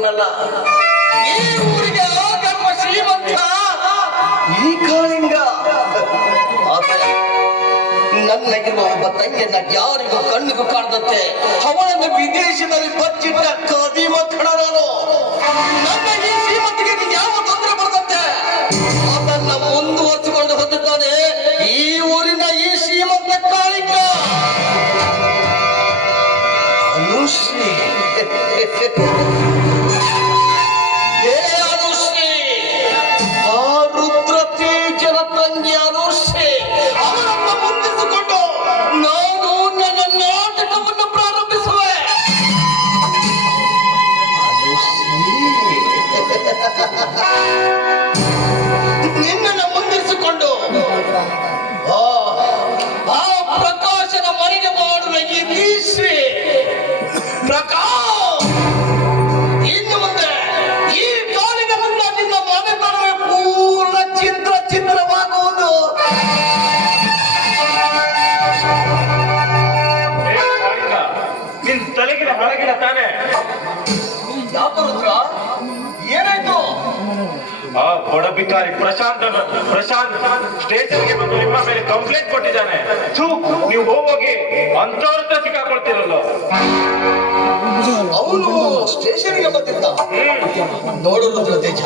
ಬಡವನಲ್ಲ. ಈ ಊರಿಗೆ ಆಗರ್ವ ಶ್ರೀಮಂತ ಈ ಕಾಳಿಂಗ. ನನ್ನಗಿರುವ ಒಬ್ಬ ತಂಗಿಯನ್ನ ಯಾರಿಗೂ ಕಣ್ಣಿಗೂ ಕಾಣದಂತೆ ಅವಳನ್ನು ವಿದೇಶದಲ್ಲಿ ಬಚ್ಚಿಟ್ಟ ಕದಿ ಮಕ್ಕಳ ನಾನು. ನನ್ನ ಈ ಶ್ರೀಮಂತಿಗೆ ಯಾವ ತೊಂದರೆ ಬರದಂತೆ ಅದನ್ನ ಮುಂದುವರಿಸಿಕೊಂಡು ಹೋಗುತ್ತಾನೆ ಈ ಊರಿನ ಈ ಶ್ರೀಮಂತ ಕಾಳಿಂಗ ಅನುಶ್ರೀ. ಅನುಶ್ರೀ ಆ ರುದ್ರ ತೇಜನ ತಂಗಿ ಅನುಶ್ರೀ. ಅವರನ್ನು ಮುಂದಿಸಿಕೊಂಡು ನಾನು ನನ್ನ ನಾಟಕವನ್ನು ಪ್ರಾರಂಭಿಸುವೆ. ನಿನ್ನನ್ನು ಮುಂದಿರಿಸಿಕೊಂಡು ಆ ಪ್ರಕಾಶನ ಮನೆಗೆ ಮಾಡುವ ಯತೀಶ್ರೀ ಪ್ರಕಾಶ್. ಇನ್ನು ಮುಂದೆ ಈ ಕಾಳಿಗನನ್ನ ನಿನ್ನ ಮನೆ ಬರುವೆ ಪೂರ್ಣ ಚಿತ್ರವಾಗುವುದು. ನಿನ್ ತಲೆಗಿನ ಹೊರಗಿನ ತಾನೆ ಯಾಕೆ ರುದ್ರ ಏನಾಯ್ತು? ಆ ಬಡ ಬಿಕಾರಿ ಪ್ರಶಾಂತ್ ಸ್ಟೇಷನ್ಗೆ ಬಂದು ನಿಮ್ಮ ಮೇಲೆ ಕಂಪ್ಲೇಂಟ್ ಕೊಟ್ಟಿದ್ದಾನೆ. ನೀವು ಹೋಗಿ ಅಂತವ್ರ ಹತ್ರ ಸಿಕ್ಕಾಕೊಳ್ತಿರಲ್ಲ. ಅವನು ಸ್ಟೇಷನ್ಗೆ ಬಂದಿದ್ದ. ನೋಡು ರುದ್ರ ತೇಜ,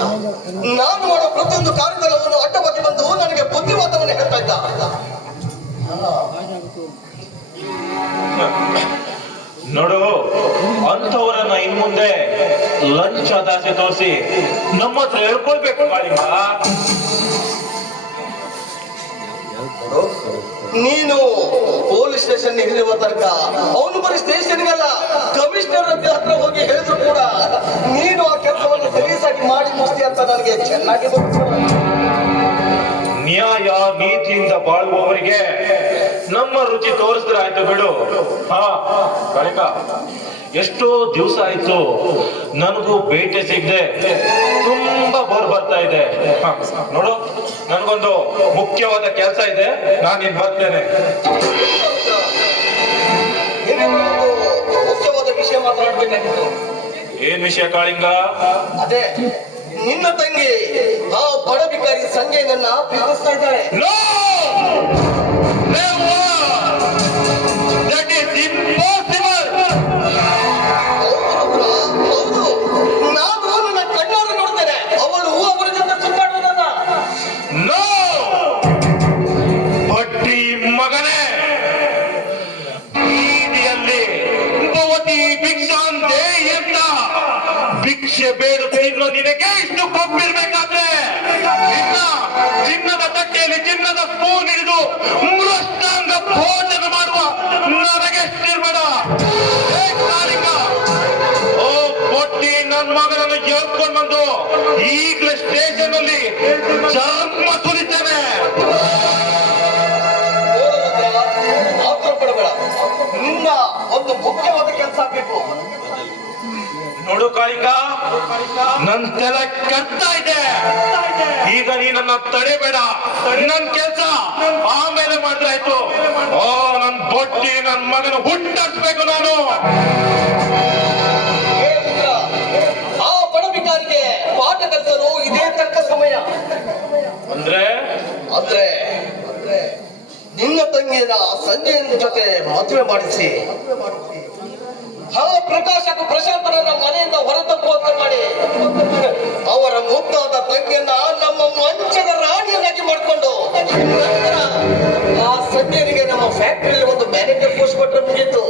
ನಾನು ಮಾಡೋ ಪ್ರತಿಯೊಂದು ಕಾರ್ಯಗಳನ್ನು ಅಡ್ಡವಾಗಿ ಬಂದು ನನಗೆ ಬುದ್ಧಿವಾದವನ್ನು ಹೇಳ್ತಾ ಇದ್ದ. ನೋಡು, ಅಂಥವರನ್ನ ಇನ್ ಮುಂದೆ ಲಂಚ ದಾಸೆ ತೋರಿಸಿ ನಮ್ಮ ಹತ್ರ ಹೇಳ್ಕೊಳ್ಬೇಕು ಕಾಳಿಂಗ. ನೀನು ಪೊಲೀಸ್ ಸ್ಟೇಷನ್ ಇರುವ ತನಕ ಅವನು ಬರೀ ಸ್ಟೇಷನ್ಗೆಲ್ಲ ಕಮಿಷನರ್ ಹತ್ರ ಹೋಗಿ ಹೇಳಿದ್ರು ಕೂಡ ನೀನು ಆ ಕೆಲಸವನ್ನು ಸಲೀಸಾಗಿ ಮಾಡಿ ಮುಗಿಸ್ತಿ ಅಂತ ನನಗೆ ಚೆನ್ನಾಗಿ ಗೊತ್ತು. ನ್ಯಾಯ ನೀತಿಯಿಂದ ಬಾಳುವವರಿಗೆ ನಮ್ಮ ರುಚಿ ತೋರಿಸಿದ್ರೆ ಆಯ್ತು ಬಿಡು. ಹಾ ಕಾಳಿಂಗ, ಎಷ್ಟೋ ದಿವಸ ಆಯ್ತು ನನಗೂ ಭೇಟಿ ಸಿಗದೆ, ತುಂಬಾ ಬೋರ್ ಬರ್ತಾ ಇದೆ. ನೋಡು, ನನಗೊಂದು ಮುಖ್ಯವಾದ ಕೆಲಸ ಇದೆ, ನಾನು ಇನ್ ಬರ್ತೇನೆ. ಮುಖ್ಯವಾದ ವಿಷಯ ಮಾತಾಡ್ಬೇಕಾಗಿತ್ತು. ಏನ್ ವಿಷಯ ಕಾಳಿಂಗ? ಅದೇ ನಿನ್ನ ತಂಗಿ ಆ ಬಡ ಬಿಕಾರಿ ಸಂಜಯನನ್ನ ಪ್ರೀತಿಸ್ತಾ ಇದ್ದಾಳೆ. ನಾನು ನನ್ನ ಕಣ್ಣಾರೆ ನೋಡ್ತೇನೆ. ಅವಳು ಅವರ ಜೊತೆ ಸುತ್ತಾಡುವುದನ್ನ. ಭಟ್ಟಿ ಮಗನೇ, ಬೀದಿಯಲ್ಲಿ ಭವತಿ ಭಿಕ್ಷಾಂತೆ ಅಂತ ಭಿಕ್ಷೆ ಬೇಡುತ್ತೆ. ಇನ್ನು ನಿನಗೆ ಇಷ್ಟು ಕೊಬ್ಬಿರ್ಬೇಕಾದ್ರೆ ಚಿನ್ನದ ತಟ್ಟೆಯಲ್ಲಿ ಚಿನ್ನದ ಸ್ಪೂನ್ ಹಿಡಿದು ಮೃಷ್ಟಾಂಗ ಭೋಜನ ಮಾಡುವ ನನಗೆಷ್ಟಿರ್ಬೇಡ. ಓ ಕೊಟ್ಟಿ ನನ್ನ ಮಗನನ್ನು ಎಳ್ಕೊಂಡು ಬಂದು ಈಗಲೇ ಸ್ಟೇಷನ್ ಅಲ್ಲಿ ಚರ್ಮ ಸುಲಿತೇನೆ. ಪಡಬೇಡ, ನಿನ್ನ ಒಂದು ಮುಖ್ಯವಾದ ಕೆಲಸ ಆಗ್ಬೇಕು. ನೋಡು ಕಾಳಿಂಗ, ನನ್ ತಲೆ ಕರ್ತಾ ಇದೆ. ಈಗ ನೀ ನನ್ನ ತಡೆಬೇಡ. ನನ್ ಕೆಲ್ಸ ಆಮೇಲೆ ಮಾಡಿದ್ರೆ ಆಯ್ತು. ಓ ನನ್ ಬೊಟ್ಟಿ ನನ್ ಮಗನ ಹುಟ್ಟಾಕ್ಬೇಕು ನಾನು. ಆ ಬಡಬಿಕಾರಿಗೆ ಪಾಠ ಕಲಿಸಲು ಇದೇ ತಕ್ಕ ಸಮಯ. ಅಂದ್ರೆ ನಿನ್ನ ತಂಗಿಯ ಸಂಜಯನ ಜೊತೆ ಮದುವೆ ಮಾಡಿಸಿ ಪ್ರಕಾಶ್ ಹಾಗೂ ಪ್ರಶಾಂತರನ್ನ ಮನೆಯಿಂದ ಹೊರತಪ್ಪುವಂತೆ ಮಾಡಿ ಅವರ ಮುದ್ದಾದ ತಂಗಿಯನ್ನ ನಮ್ಮ ಮಂಚದ ರಾಣಿಯನ್ನಾಗಿ ಮಾಡಿಕೊಂಡು ನಂತರ ಆ ಸಂಜಯನಿಗೆ ನಮ್ಮ ಫ್ಯಾಕ್ಟರಿಯಲ್ಲಿ ಒಂದು ಮ್ಯಾನೇಜರ್ ಪೋಸ್ಟ್ ಕೊಟ್ಟರೆ ಮುಗಿಯಿತು.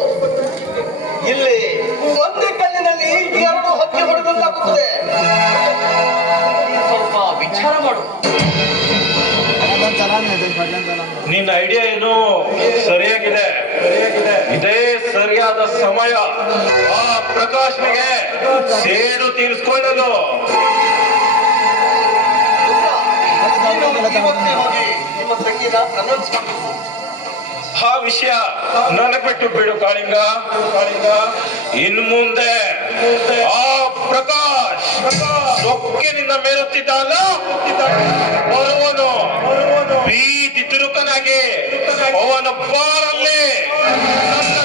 ಇಲ್ಲಿ ಒಂದೇ ಕಲ್ಲಿನಲ್ಲಿ ಎರಡು ಹಕ್ಕಿ ಹೊಡೆದಂತಾಗುತ್ತದೆ. ಸ್ವಲ್ಪ ವಿಚಾರ ಮಾಡು. ನಿನ್ನ ಐಡಿಯಾ ಏನು ಸರಿಯಾಗಿದೆ. ಇದೇ ಸರಿಯಾದ ಸಮಯ ಆ ಪ್ರಕಾಶ್ನಿಗೆ ಸೇಡು ತೀರಿಸಿಕೊಳ್ಳಲು. ನಿಮ್ಮ ತಂಗಿನ ಅನೌನ್ಸ್ ಮಾಡಿ ಆ ವಿಷಯ ನನಗೆ ಬಿಟ್ಟು ಬಿಡು ಕಾಳಿಂಗ. ಇನ್ನು ಮುಂದೆ ಆ ಪ್ರಕಾಶ್ ಸೊಕ್ಕಿನಿಂದ ಮೇಲುತ್ತಿದ್ದಲ್ಲ, ಬರುವನು ಬೀದಿ ತಿರುಕನಾಗಿ ಅವನ ಬಾರಲ್ಲಿ ನನ್ನ